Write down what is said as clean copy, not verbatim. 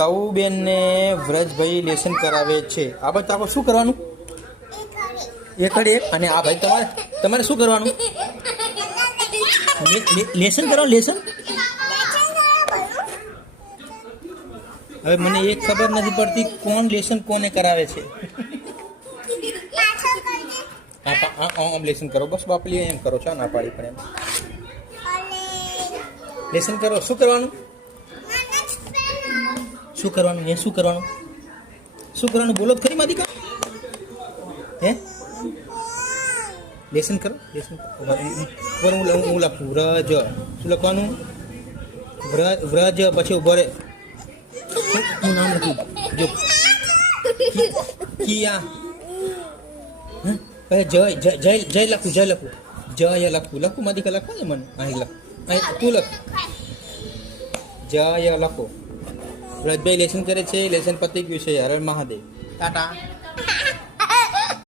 તવુબેન ને વ્રજભાઈ લેસન કરાવે છે. આ ભાઈ તાકો શું કરવાનું? એક અને આ ભાઈ તમારે શું કરવાનું? લેસન કરવાનું. લેસન હવે મને એક ખબર નથી પડતી કોણ લેસન કોને કરાવે છે. આમ લેસન કરો બસ બાપલી એમ કરો છો ના પાડી પણ એમ લેસન કરો. શું કરવાનું? શું કરવાનું? શું કરવાનું બોલો ખરી મારી હે લેસન કરો. લેસન હું લખું વ્રજ. શું લખવાનું? વ્રજ પછી ઉભો રે હું નામ લખું જો કિયા જય લખું. જય લખું મારી કા લખો ને મને અહીં લખ તું લખ જય લખો. વ્રજભાઈ લેસન કરે છે. લેસન પતી ગયું છે. હર મહાદેવ. ટાટા.